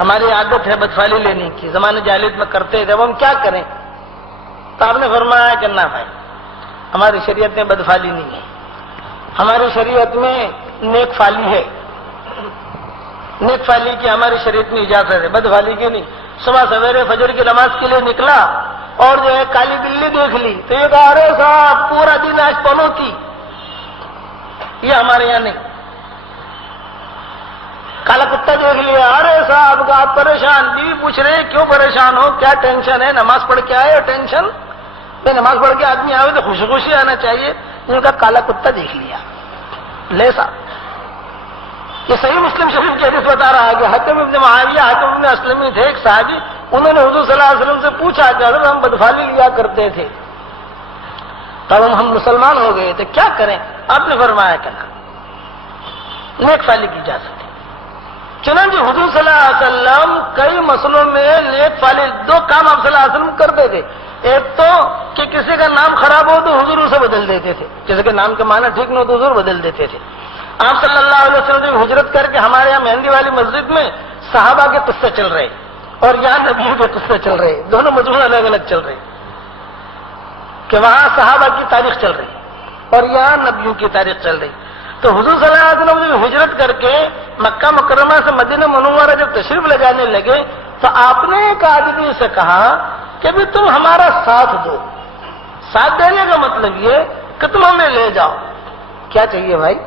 ہماری عادت ہے بدفالی لینے کی، زمانے جاہلیت میں کرتے تھے، اب ہم کیا کریں؟ تو آپ نے فرمایا کہ نہ بھائی، ہماری شریعت میں بدفالی نہیں ہے، ہماری شریعت میں نیک فالی ہے، نیک فالی کی ہماری شریعت میں اجازت ہے، بدفالی کی نہیں۔ صبح سویرے فجر کی نماز کے لیے نکلا اور جو ہے کالی بلی دیکھ لی تو یہ کہا ارے صاحب پورا دن آج پنوتی، یہ ہمارے یہاں نہیں۔ کالا کتا دیکھ لیا، ارے صاحب آپ پریشان، بیوی پوچھ رہے کیوں پریشان ہو، کیا ٹینشن ہے؟ نماز پڑھ کے آئے ہو ٹینشن؟ میں نماز پڑھ کے آدمی آئے تو خوشی خوشی آنا چاہیے، ان کا کالا کتا دیکھ لیا لے صاحب۔ یہ صحیح مسلم شریف کی حدیث بتا رہا ہے کہ حاتم ابن معاویہ، حاتم ابن اسلمی تھے ایک صحابی، انہوں نے حضور صلی اللہ علیہ وسلم سے پوچھا کہ حضرت ہم بدفالی لیا کرتے تھے، تب ہم مسلمان ہو گئے تھے، کیا کریں؟ آپ نے فرمایا کہ نا نیک فالی کی اجازت ہے۔ چنانچہ حضور صلی اللہ علیہ وسلم کئی مسئلوں میں نیک فالی، دو کام آپ صلی اللہ علیہ وسلم کرتے تھے، ایک تو کہ کسی کا نام خراب ہو تو حضور اسے بدل دیتے تھے، کسی کے نام کا معنی ٹھیک نہ ہو تو حضور بدل دیتے تھے۔ آپ صلی اللہ علیہ وسلم نے ہجرت کر کے ہمارے یہاں مہندی والی مسجد میں صحابہ کے قصے چل رہے اور یہاں نبیوں کے قصے چل رہے، دونوں مجموعے الگ الگ چل رہے، کہ وہاں صحابہ کی تاریخ چل رہی اور یہاں نبیوں کی تاریخ چل رہی۔ تو حضور صلی اللہ علیہ وسلم نے ہجرت کر کے مکہ مکرمہ سے مدینہ منورہ جب تشریف لگانے لگے تو آپ نے ایک آدمی سے کہا کہ بھی تم ہمارا ساتھ دو۔ ساتھ دینے کا مطلب یہ کہ تم ہمیں لے جاؤ۔ کیا چاہیے بھائی؟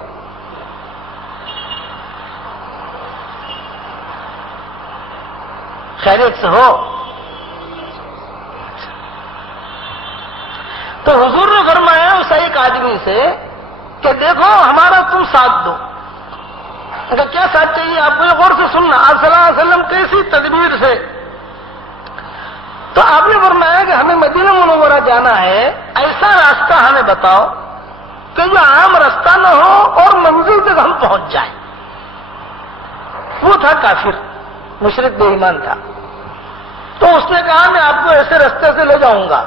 خیریت سے ہو؟ تو حضور نے فرمایا اس ایک آدمی سے کہ دیکھو ہمارا تم ساتھ دو۔ اگر کیا ساتھ چاہیے آپ کو؟ غور سے سننا، آپ صلی اللہ علیہ وسلم کیسی تدبیر سے۔ تو آپ نے فرمایا کہ ہمیں مدینہ منورہ جانا ہے، ایسا راستہ ہمیں بتاؤ کہ جو عام راستہ نہ ہو اور منزل تک ہم پہنچ جائیں۔ وہ تھا کافر، مشرک بے ایمان تھا۔ تو اس نے کہا میں آپ کو ایسے راستے سے لے جاؤں گا،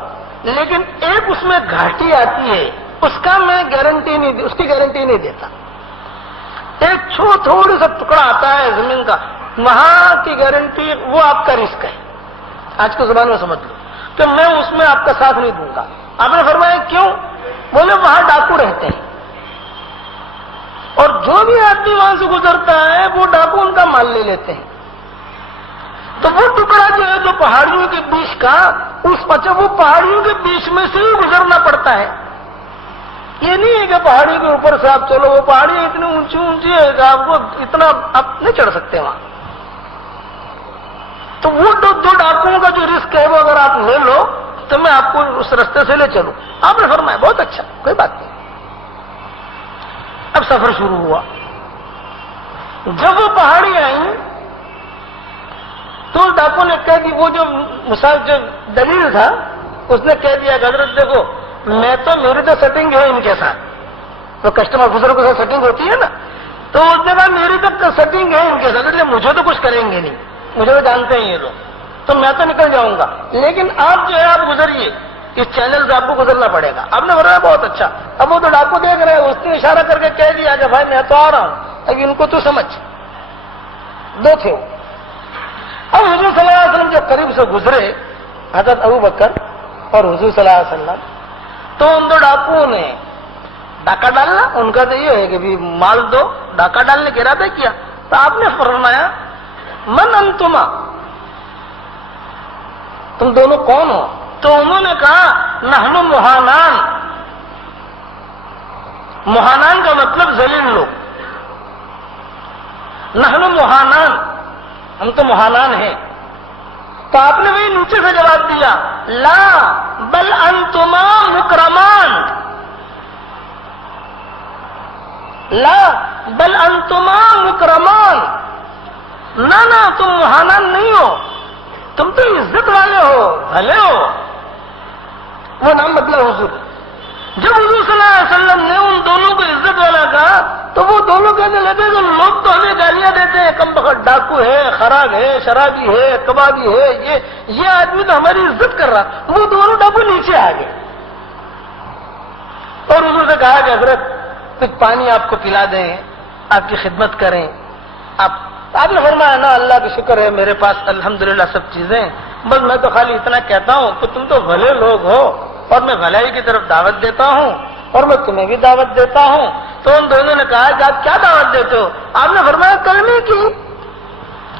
لیکن ایک اس میں گھاٹی آتی ہے، اس کا میں گارنٹی نہیں، اس کی گارنٹی نہیں دیتا۔ ایک تھوڑی سا ٹکڑا آتا ہے زمین کا، وہاں کی گارنٹی وہ آپ کا رسک ہے، آج کی زبان میں سمجھ لو کہ میں اس میں آپ کا ساتھ نہیں دوں گا۔ آپ نے فرمایا کیوں؟ بولے وہاں ڈاکو رہتے ہیں اور جو بھی آدمی وہاں سے گزرتا ہے وہ ڈاکو ان کا مال لے لیتے ہیں۔ تو وہ ٹکڑا جو ہے جو پہاڑیوں کے بیچ کا، اس وہ پہاڑیوں کے بیچ میں سے ہی گزرنا پڑتا ہے۔ یہ نہیں ہے کہ پہاڑی کے اوپر سے آپ چلو، وہ پہاڑی اتنی اونچی اونچی ہے کہ آپ کو اتنا آپ نہیں چڑھ سکتے وہاں۔ تو وہ دو ڈاکوؤں کا جو رسک ہے وہ اگر آپ لے لو تو میں آپ کو اس راستے سے لے چلوں۔ آپ نے فرمایا بہت اچھا، کوئی بات نہیں۔ اب سفر شروع ہوا۔ جب وہ پہاڑی آئی تو ڈاکو نے کہا کہ وہ جو دلیل تھا اس نے کہہ دیا کہ حضرت دیکھو میں تو میری تو سیٹنگ ہے ان کے ساتھ، تو کسٹم آفیسر کے ساتھ سیٹنگ ہوتی ہے نا، تو اس نے کہا میری تو سیٹنگ ہے ان کے ساتھ، اس لیے مجھے تو کچھ کریں گے نہیں، مجھے تو جانتے ہیں یہ لوگ، تو میں تو نکل جاؤں گا، لیکن آپ جو ہے آپ گزریے، اس چینل سے آپ کو گزرنا پڑے گا۔ آپ نے بتایا بہت اچھا۔ اب وہ تو ڈاکو دیکھ رہے ہیں، اس نے اشارہ کر کے کہہ دیا کہ بھائی میں تو آ رہا ہوں، اب ان کو تو سمجھ، دو تھے۔ اب حضور صلی اللہ علیہ وسلم جب قریب سے گزرے، حضرت ابو بکر اور حضور صلی اللہ علیہ وسلم، تو ان دو ڈاکوؤں نے ڈاکہ ڈالنا، ان کا تو یہ ہے کہ بھی مال دو، ڈاکہ ڈالنے کا ارادہ کیا۔ تو آپ نے فرمایا من انتما، تم دونوں کون ہو؟ تو انہوں نے کہا نحن مہانان۔ مہانان کا مطلب ذلیل لوگ، نحن مہانان، ہم تو مہانان ہیں۔ تو آپ نے وہی نیچے سے جواب دیا لا بل انتما مکرمان، لا بل انتما مکرمان، نہ تم مہانان نہیں ہو، تم تو عزت والے ہو، بھلے ہو۔ وہ نام بدلا حضور۔ جب حضور صلی اللہ علیہ وسلم نے ان دونوں کو عزت والا کہا تو وہ دونوں کہنے لگے کہ لوگ تو ہمیں گالیاں دیتے ہیں، کم بخت ڈاکو ہے، خراب ہے، شرابی ہے، کبابی ہے، یہ آدمی تو ہماری عزت کر رہا۔ وہ دونوں ڈاکو نیچے آ گئے اور حضور سے کہا کہ حضرت کچھ پانی آپ کو پلا دیں، آپ کی خدمت کریں، آپ تو آپ نے فرمایا نا اللہ کا شکر ہے میرے پاس الحمدللہ سب چیزیں، بس میں تو خالی اتنا کہتا ہوں کہ تم تو بھلے لوگ ہو اور میں بھلائی کی طرف دعوت دیتا ہوں اور میں تمہیں بھی دعوت دیتا ہوں۔ تو ان دونوں نے کہا کہ آپ کیا دعوت دیتے ہو؟ آپ نے فرمایا کلمے کی۔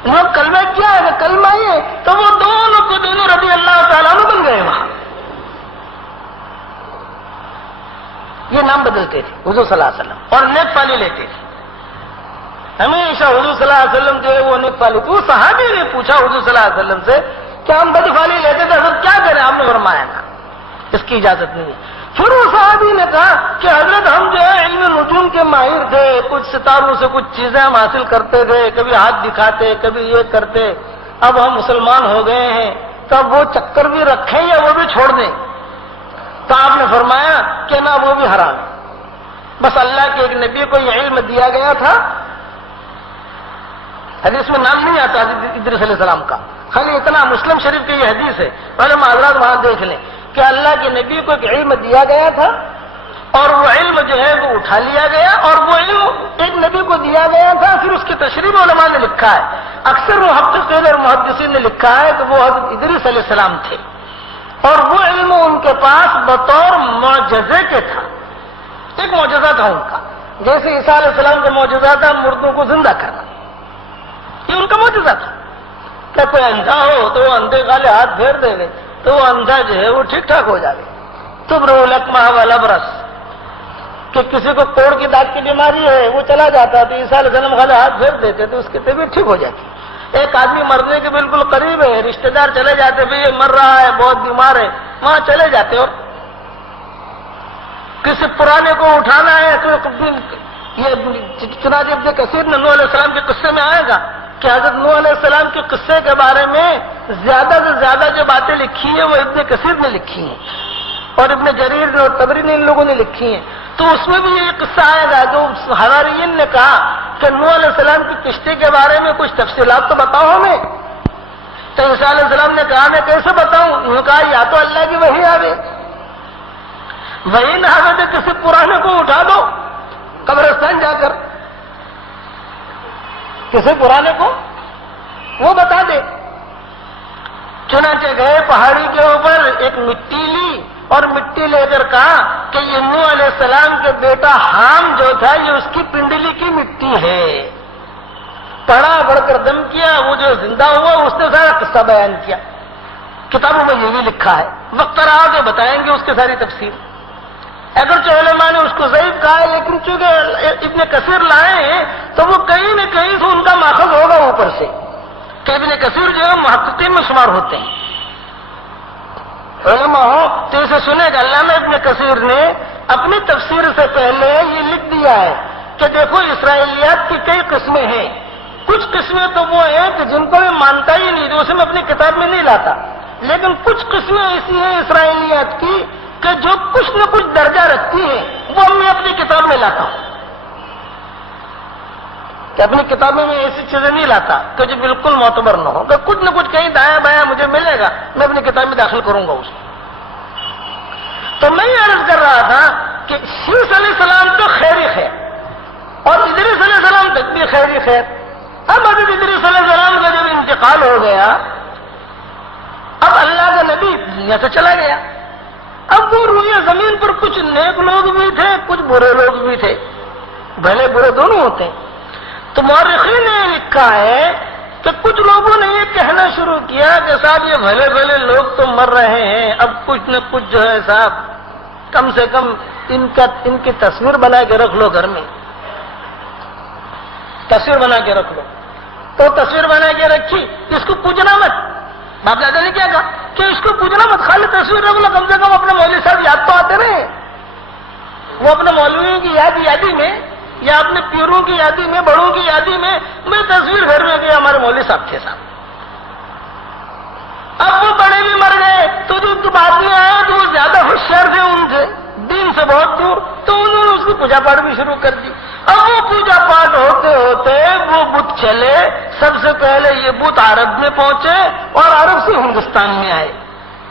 وہ کلمہ کیا ہے؟ کلمہ یہ، تو وہ دونوں کو دونوں رضی اللہ تعالیٰ عنہ بن گئے وہاں۔ یہ نام بدلتے تھے حضور صلی اللہ علیہ وسلم اور نیک پالی لیتے تھے ہمیشہ۔ حضور صلی اللہ علیہ وسلم جو ہے وہ نیک پالی تھے۔ وہ صحابی نے پوچھا حضور صلی اللہ علیہ وسلم سے کہ ہم بد پالی لیتے تھے حضرت کیا کریں؟ آپ نے فرمایا نا اس کی اجازت نہیں ہے۔ پھر وہ صحابی نے کہا کہ حضرت ہم جو ہے علم نجوم کے ماہر تھے، کچھ ستاروں سے کچھ چیزیں ہم حاصل کرتے تھے، کبھی ہاتھ دکھاتے کبھی یہ کرتے، اب ہم مسلمان ہو گئے ہیں تو اب وہ چکر بھی رکھیں یا وہ بھی چھوڑ دیں؟ تو آپ نے فرمایا کہ نہ وہ بھی حرام ہے، بس اللہ کے ایک نبی کو یہ علم دیا گیا تھا، حدیث میں نام نہیں آتا ادریس علیہ السلام کا، خالی اتنا مسلم شریف کی یہ حدیث ہے، علماء حضرات وہاں دیکھ لیں کہ اللہ کے نبی کو ایک علم دیا گیا تھا اور وہ علم جو ہے وہ اٹھا لیا گیا، اور وہ علم ایک نبی کو دیا گیا تھا، پھر اس کی تشریح علماء نے لکھا ہے، اکثر محققین اور محدثین نے لکھا ہے کہ وہ حضرت ادریس علیہ السلام تھے، اور وہ علم ان کے پاس بطور معجزے کے تھا، ایک معجزہ تھا ان کا، جیسے عیسیٰ علیہ السلام کا معجزہ تھا مردوں کو زندہ کرنا، یہ ان کا معجزہ تھا کہ کوئی اندھا ہو تو وہ اندھے کالے ہاتھ پھیر دے گے تو وہ اندھا جو ہے وہ ٹھیک ٹھاک ہو جائے، تبرئ الاکمہ والابرص، کہ کسی کو کوڑ کی داغ کی بیماری ہے وہ چلا جاتا تو عیسیٰ علیہ السلام خالی ہاتھ پھیر دیتے تو اس کی طبیعت ٹھیک ہو جاتی۔ ایک آدمی مرنے کے بالکل قریب ہے، رشتہ دار چلے جاتے بھئی یہ مر رہا ہے بہت بیمار ہے، وہاں چلے جاتے، اور کسی پرانے کو اٹھانا ہے تو یہ چنانچہ ابن کثیر نے نوح علیہ السلام کے قصے میں آئے گا کہ حضرت نوح علیہ السلام کے قصے کے بارے میں زیادہ سے زیادہ جو باتیں لکھی ہیں وہ ابن کثیر نے لکھی ہیں اور ابن جریر نے اور طبری نے ان لوگوں نے لکھی ہیں، تو اس میں بھی یہ قصہ آئے گا جو حواریین نے کہا کہ نوح علیہ السلام کی کشتی کے بارے میں کچھ تفصیلات تو بتاؤ ہمیں، تو عیسیٰ علیہ السلام نے کہا میں کیسے بتاؤں؟ انہوں نے کہا یا تو اللہ کی وحی آوے، وحی نہ آوے تو کسی پرانے کو اٹھا دو قبرستان جا کر، کسی پرانے کو وہ بتا دے۔ چنانچہ گئے پہاڑی کے اوپر، ایک مٹی لی اور مٹی لے کر کہا کہ یہ نوح علیہ السلام کے بیٹا حام جو تھا یہ اس کی پنڈلی کی مٹی ہے، پڑھا پڑھ کر دم کیا، وہ جو زندہ ہوا اس نے سارا قصہ بیان کیا، کتابوں میں یہ بھی لکھا ہے، وقت رہا تو بتائیں گے اس کی ساری تفسیر، اگرچہ علماء نے اس کو ضعیف کہا ہے لیکن چونکہ ابن کثیر لائے ہیں تو وہ کہیں نہ کہیں سے ان کا ماخذ ہوگا اوپر سے، کہ ابن کثیر جو ہے محققین میں شمار ہوتے ہیں، علماء ہو تو اسے سنے گا۔ علامہ ابن کثیر نے اپنی تفسیر سے پہلے یہ لکھ دیا ہے کہ دیکھو اسرائیلیات کی کئی قسمیں ہیں، کچھ قسمیں تو وہ ہیں کہ جن کو میں مانتا ہی نہیں، جو اسے میں اپنی کتاب میں نہیں لاتا، لیکن کچھ قسمیں ایسی ہیں اسرائیلیات کی کہ جو کچھ نہ کچھ درجہ رکھتی ہیں، وہ میں اپنی کتاب میں لاتا ہوں، کہ اپنی کتابوں میں ایسی چیزیں نہیں لاتا کہ جو بالکل معتبر نہ ہو، کہ کچھ نہ کچھ کہیں دایاں بایاں مجھے ملے گا میں اپنی کتاب میں داخل کروں گا اس کو۔ تو میں یہ عرض کر رہا تھا کہ شیس علیہ السلام تو خیر ہی خیر اور ادریس علیہ السلام تک بھی خیر ہی خیر۔ اب حضرت ادریس علیہ السلام کا جب انتقال ہو گیا، اب اللہ کا نبی دنیا سے چلا گیا، اب وہ روئے زمین پر کچھ نیک لوگ بھی تھے کچھ برے لوگ بھی تھے، بھلے برے دونوں ہوتے ہیں، تو مورخین نے لکھا ہے کہ کچھ لوگوں نے یہ کہنا شروع کیا کہ صاحب یہ بھلے بھلے لوگ تو مر رہے ہیں، اب کچھ نہ کچھ جو ہے صاحب کم سے کم ان کی تصویر بنا کے رکھ لو گھر میں، تصویر بنا کے رکھ لو، تو تصویر بنا کے رکھی، اس کو پوجنا مت، باپ دادا نے کیا کہا کہ اس کو پوجنا مت، خالی تصویر رکھ لو، کم سے کم اپنے مولوی صاحب یاد تو آتے رہے، وہ اپنے مولویوں کی یادی میں یا اپنے پیروں کی یادی میں بڑوں کی یادی میں تصویر گھر میں گیا ہمارے مولوی صاحب تھے صاحب، اب وہ بڑے بھی مر گئے تو جو بعد میں آیا تو وہ زیادہ ہوشیار تھے ان سے، دین سے بہت دور، تو انہوں نے اس کی پوجا پاٹ بھی شروع کر دی۔ اب وہ پوجا پاٹ ہوتے ہوتے وہ بت چلے، سب سے پہلے یہ بت عرب میں پہنچے اور عرب سے ہندوستان میں آئے،